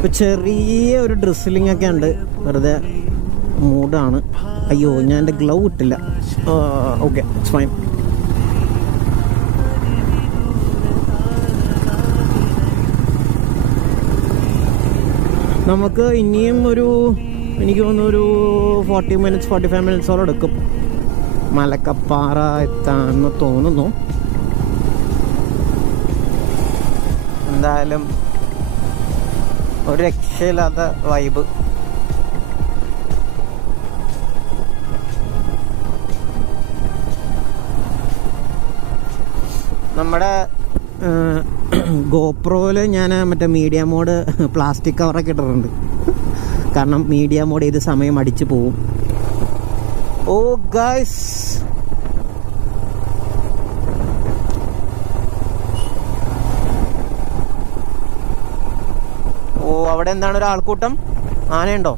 ഇപ്പോൾ ചെറിയ ഒരു ഡ്രിസിലിംഗ് ഒക്കെ ഉണ്ട്, വെറുതെ മൂഡാണ്. അയ്യോ, ഞാൻ എൻ്റെ ഗ്ലൗ ഇട്ടില്ല. Okay, it's fine. നമുക്ക് ഇനിയും എനിക്ക് തോന്നുന്നു ഒരു 45 മിനിറ്റ്സോളം എടുക്കും മലക്കപ്പാറ എത്താമെന്ന് തോന്നുന്നു. എന്തായാലും ഒരു രക്ഷയില്ലാത്ത വൈബ്. നമ്മുടെ ഗോപ്രോയിൽ ഞാൻ മറ്റേ മീഡിയ മോഡ് പ്ലാസ്റ്റിക് കവറൊക്കെ ഇട്ടിട്ടുണ്ട്. കാരണം മീഡിയ മോഡ് ഏത് സമയം അടിച്ചു പോവും. ഓ ഗൈസ്, ഓ അവിടെ എന്താണ് ഒരു ആൾക്കൂട്ടം? ആനയുണ്ടോ?